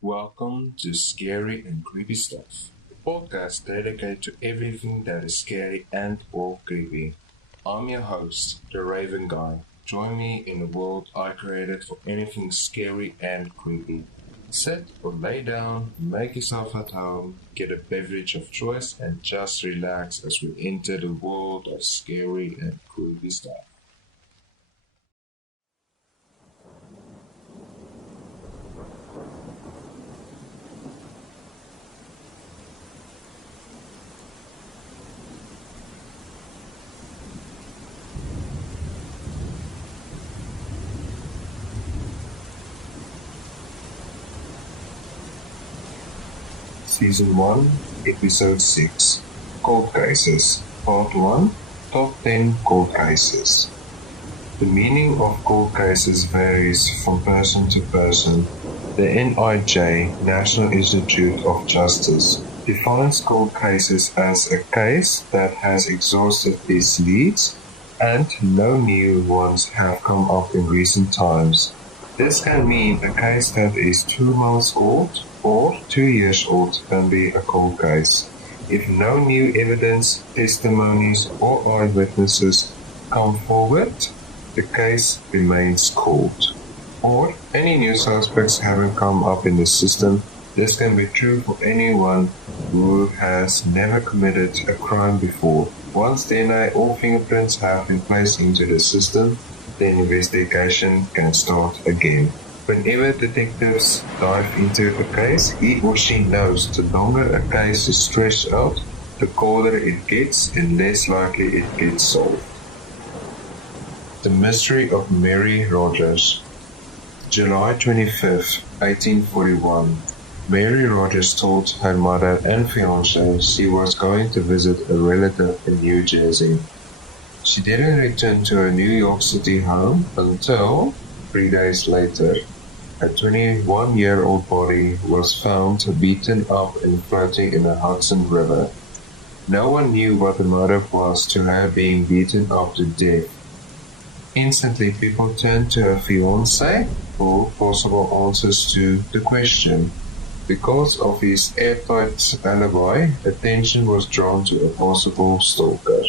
Welcome to Scary and Creepy Stuff, a podcast dedicated to everything that is scary and or creepy. I'm your host, the Raven Guy. Join me in a world I created for anything scary and creepy. Sit or lay down, make yourself at home, get a beverage of choice, and just relax as we enter the world of scary and creepy stuff. Season 1, Episode 6, Cold Cases, Part 1, Top 10 Cold Cases. The meaning of cold cases varies from person to person. The NIJ, National Institute of Justice, defines cold cases as a case that has exhausted its leads and no new ones have come up in recent times. This can mean a case that is 2 months old or 2 years old can be a cold case. If no new evidence, testimonies, or eyewitnesses come forward, the case remains cold. Or any new suspects haven't come up in the system. This can be true for anyone who has never committed a crime before. Once DNA or fingerprints have been placed into the system, the investigation can start again. Whenever detectives dive into a case, he or she knows the longer a case is stretched out, the colder it gets and less likely it gets solved. The Mystery of Mary Rogers. July 25, 1841. Mary Rogers told her mother and fiancé she was going to visit a relative in New Jersey. She didn't return to her New York City home until 3 days later. A 21-year-old body was found beaten up and floating in the Hudson River. No one knew what the motive was to her being beaten up to death. Instantly, people turned to her fiancé for possible answers to the question. Because of his airtight alibi, attention was drawn to a possible stalker.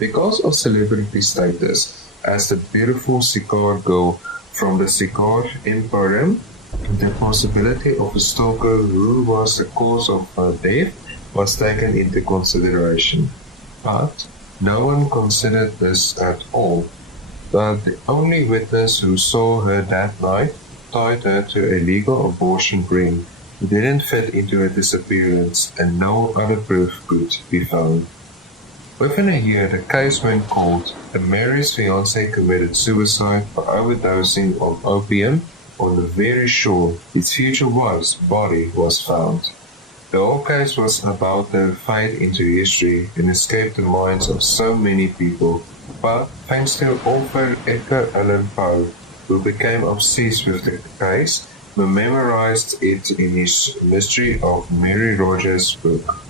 Because of celebrity status as the beautiful cigar girl from the Cigar Emporium, the possibility of a stalker who was the cause of her death was taken into consideration. But no one considered this at all. But the only witness who saw her that night tied her to a legal abortion ring. It didn't fit into her disappearance, and no other proof could be found. Within a year, the case went cold, and Mary's fiancé committed suicide by overdosing on opium on the very shore his future wife's body was found. The whole case was about to fade into history and escape the minds of so many people, but thanks to author Edgar Allan Poe, who became obsessed with the case, memorized it in his Mystery of Mary Rogers book.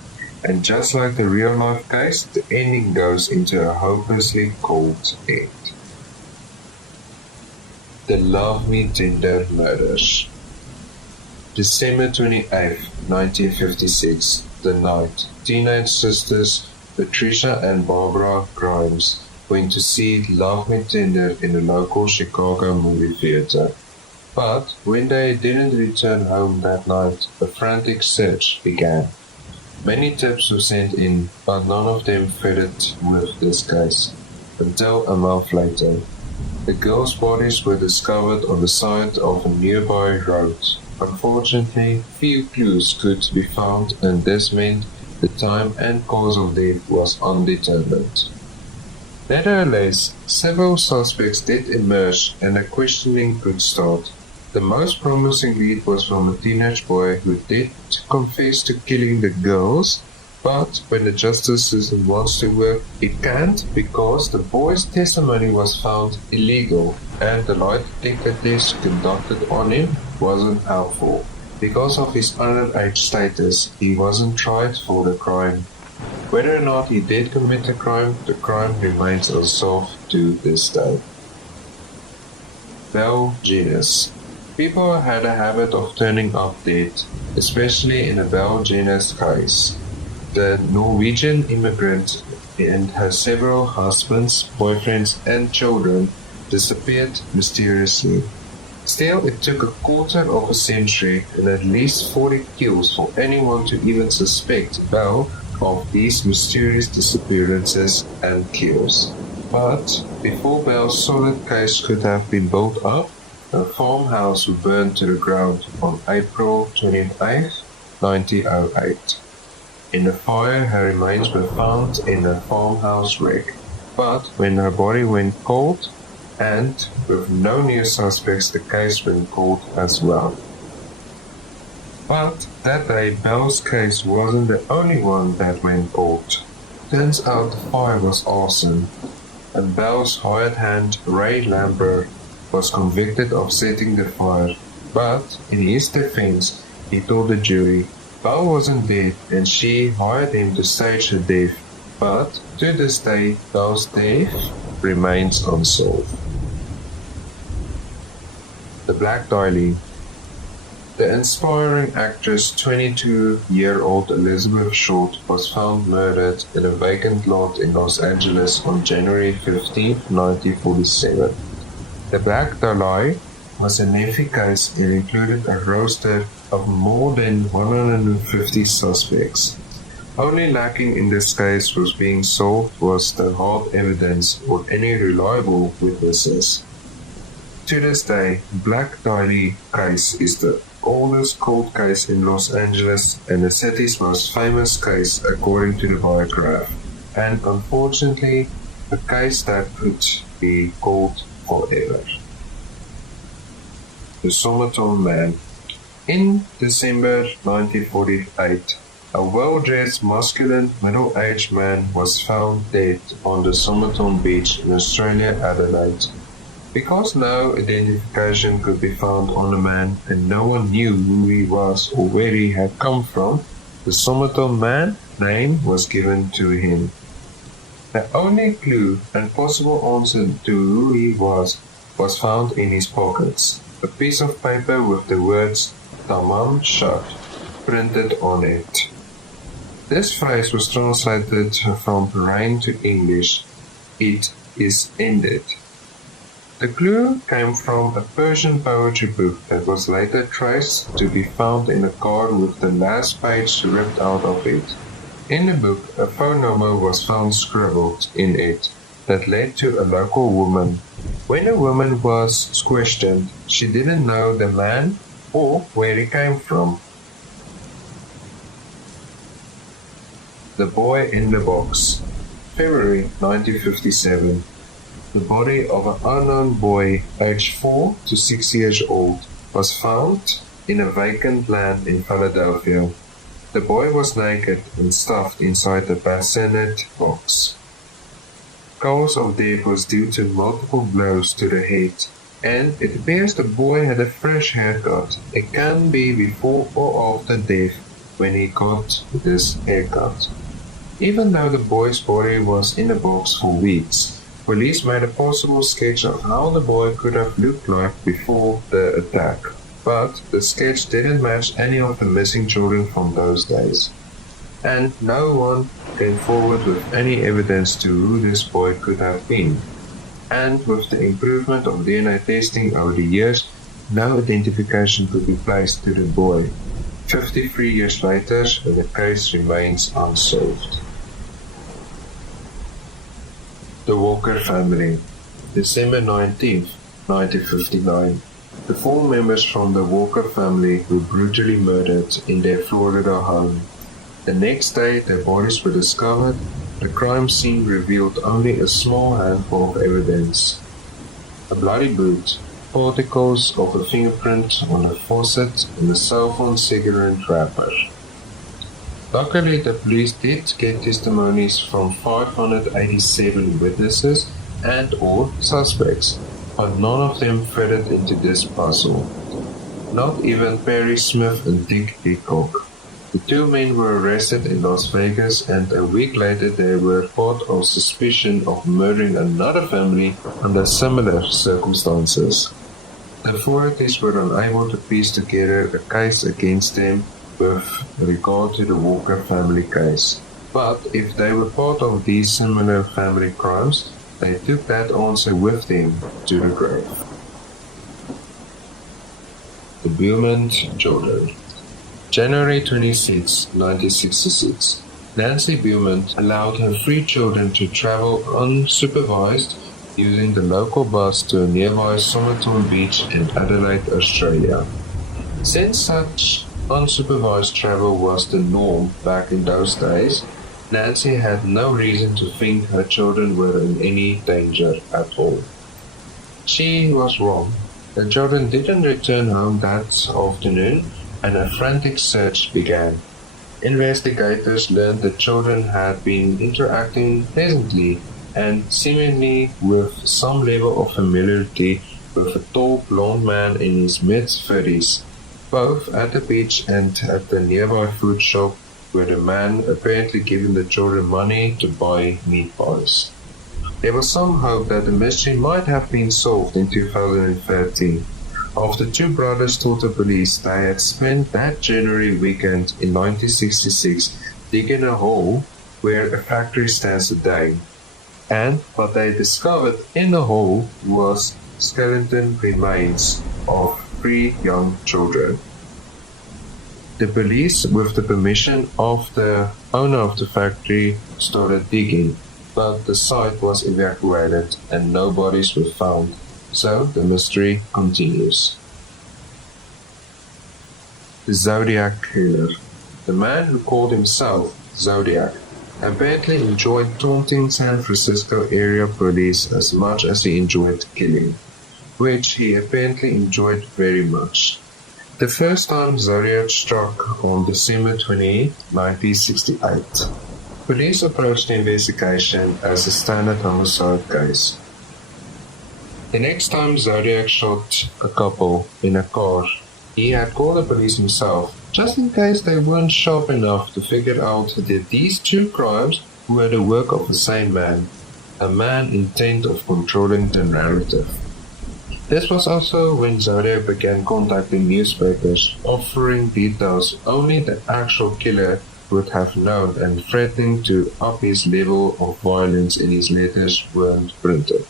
And just like the real-life case, the ending goes into a hopelessly cold end. The Love Me Tender Murders. December 28, 1956, the night, teenage sisters Patricia and Barbara Grimes went to see Love Me Tender in the local Chicago movie theater. But when they didn't return home that night, a frantic search began. Many tips were sent in, but none of them fitted with this case. Until a month later, the girls' bodies were discovered on the side of a nearby road. Unfortunately, few clues could be found, and this meant the time and cause of death was undetermined. Nevertheless, several suspects did emerge, and a questioning could start. The most promising lead was from a teenage boy who did confess to killing the girls, but when the justice system wants to work, it can't because the boy's testimony was found illegal and the lie detector test conducted on him wasn't helpful. Because of his underage status, he wasn't tried for the crime. Whether or not he did commit the crime remains unsolved to this day. Belle Genus. People had a habit of turning up dead, especially in the Bell Jenner's case. The Norwegian immigrant and her several husbands, boyfriends, and children disappeared mysteriously. Still, it took a quarter of a century and at least 40 kills for anyone to even suspect Bell of these mysterious disappearances and kills. But before Bell's solid case could have been built up, her farmhouse was burned to the ground on April 28, 1908. In the fire, her remains were found in a farmhouse wreck, but when her body went cold, and with no new suspects, the case went cold as well. But that day, Bell's case wasn't the only one that went cold. Turns out the fire was arson, and Bell's hired hand, Ray Lambert, was convicted of setting the fire, but in his defense, he told the jury Bell wasn't dead and she hired him to stage her death, but to this day, Bell's death remains unsolved. The Black Dahlia. The inspiring actress 22-year-old Elizabeth Short was found murdered in a vacant lot in Los Angeles on January 15, 1947. The Black Dahlia was a lengthy case and included a roster of more than 150 suspects. Only lacking in this case was being solved was the hard evidence or any reliable witnesses. To this day, Black Dahlia case is the oldest cold case in Los Angeles and the city's most famous case according to the biograph, and unfortunately, a case that could be called forever. The Somerton Man. In December 1948, a well-dressed, masculine, middle-aged man was found dead on the Somerton beach in Australia, Adelaide. Because no identification could be found on the man and no one knew who he was or where he had come from, the Somerton Man name was given to him. The only clue and possible answer to who he was found in his pockets, a piece of paper with the words Tamam Shah printed on it. This phrase was translated from Bahrain to English. It is ended. The clue came from a Persian poetry book that was later traced to be found in a car with the last page ripped out of it. In the book, a phone number was found scribbled in it that led to a local woman. When the woman was questioned, she didn't know the man or where he came from. The Boy in the Box. February 1957. The body of an unknown boy aged 4 to 6 years old was found in a vacant land in Philadelphia. The boy was naked and stuffed inside a bassinet box. Cause of death was due to multiple blows to the head, and it appears the boy had a fresh haircut. It can be before or after death when he got this haircut. Even though the boy's body was in a box for weeks, police made a possible sketch of how the boy could have looked like before the attack, but the sketch didn't match any of the missing children from those days. And no one came forward with any evidence to who this boy could have been. And with the improvement of DNA testing over the years, no identification could be placed to the boy. 53 years later, the case remains unsolved. The Walker Family. December 19, 1959. The 4 members from the Walker family were brutally murdered in their Florida home. The next day, their bodies were discovered. The crime scene revealed only a small handful of evidence. A bloody boot, particles of a fingerprint on a faucet, and a cell phone cigarette wrapper. Luckily, the police did get testimonies from 587 witnesses and/or suspects, but none of them fitted into this puzzle. Not even Perry Smith and Dick Hickok. The 2 men were arrested in Las Vegas, and a week later they were part of suspicion of murdering another family under similar circumstances. Authorities were unable to piece together a case against them with regard to the Walker family case. But if they were part of these similar family crimes, they took that answer with them to the grave. The Beaumont children. January 26, 1966. Nancy Beaumont allowed her 3 children to travel unsupervised using the local bus to a nearby Somerton Beach in Adelaide, Australia. Since such unsupervised travel was the norm back in those days, Nancy had no reason to think her children were in any danger at all. She was wrong. The children didn't return home that afternoon, and a frantic search began. Investigators learned the children had been interacting pleasantly and seemingly with some level of familiarity with a tall blond man in his mid-30s, both at the beach and at the nearby food shop where the man apparently given the children money to buy meat pies. There was some hope that the mystery might have been solved in 2013. After 2 brothers told the police they had spent that January weekend in 1966 digging a hole where a factory stands today. And what they discovered in the hole was skeleton remains of 3 young children. The police, with the permission of the owner of the factory, started digging, but the site was evacuated and no bodies were found. So the mystery continues. The Zodiac Killer. The man who called himself Zodiac apparently enjoyed taunting San Francisco area police as much as he enjoyed killing, which he apparently enjoyed very much. The first time Zodiac struck on December 20, 1968. Police approached the investigation as a standard homicide case. The next time Zodiac shot a couple in a car, he had called the police himself, just in case they weren't sharp enough to figure out that these 2 crimes were the work of the same man, a man intent of controlling the narrative. This was also when Zodiac began contacting newspapers, offering details only the actual killer would have known and threatening to up his level of violence in his letters weren't printed.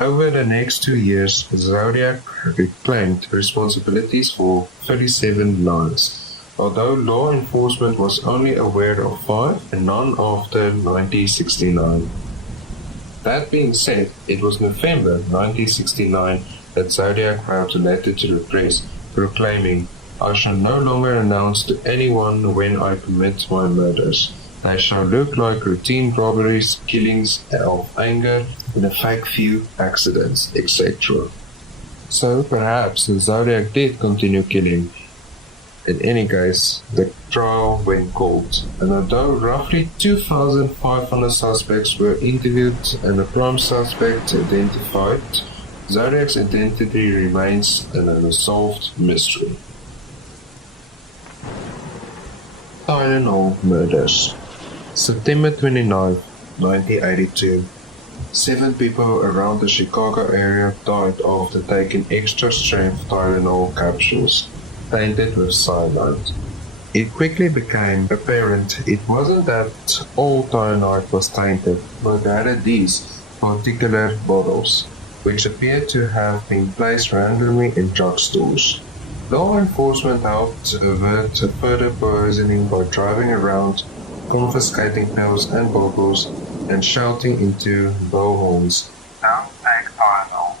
Over the next 2 years, Zodiac reclaimed responsibilities for 37 lives, although law enforcement was only aware of 5 and none after 1969. That being said, it was November 1969 that Zodiac wrote a letter to the press proclaiming, "I shall no longer announce to anyone when I commit my murders. They shall look like routine robberies, killings of anger, and a fake few accidents, etc." So perhaps the Zodiac did continue killing. In any case, the trial went cold, and although roughly 2,500 suspects were interviewed and a prime suspect identified, Zodiac's identity remains an unsolved mystery. Tylenol murders. September 29, 1982. 7 people around the Chicago area died after taking extra-strength Tylenol capsules, tainted with cyanide. It quickly became apparent it wasn't that all cyanide was tainted, but rather these particular bottles, which appeared to have been placed randomly in drugstores. Law enforcement helped avert further poisoning by driving around, confiscating pills and bottles, and shouting into bullhorns, "Don't take Tylenol."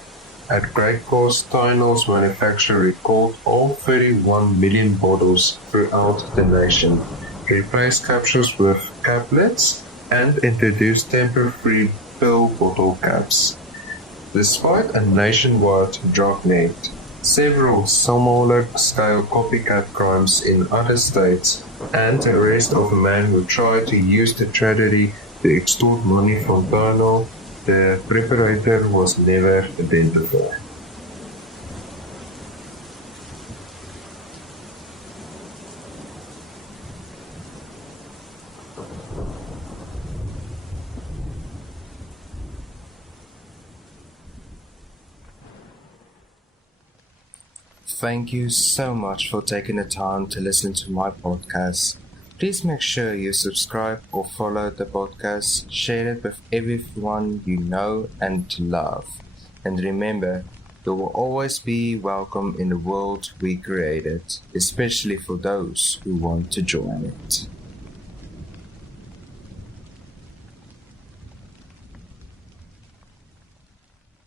At great cost, Tylenol's manufacturer recalled all 31 million bottles throughout the nation, replaced capsules with caplets, and introduced tamper-free pill bottle caps. Despite a nationwide drugnet, several smaller-scale copycat crimes in other states, and the arrest of a man who tried to use the tragedy to extort money from Tylenol, the preparator was never identified. Thank you so much for taking the time to listen to my podcast. Please make sure you subscribe or follow the podcast, share it with everyone you know and love. And remember, you will always be welcome in the world we created, especially for those who want to join it.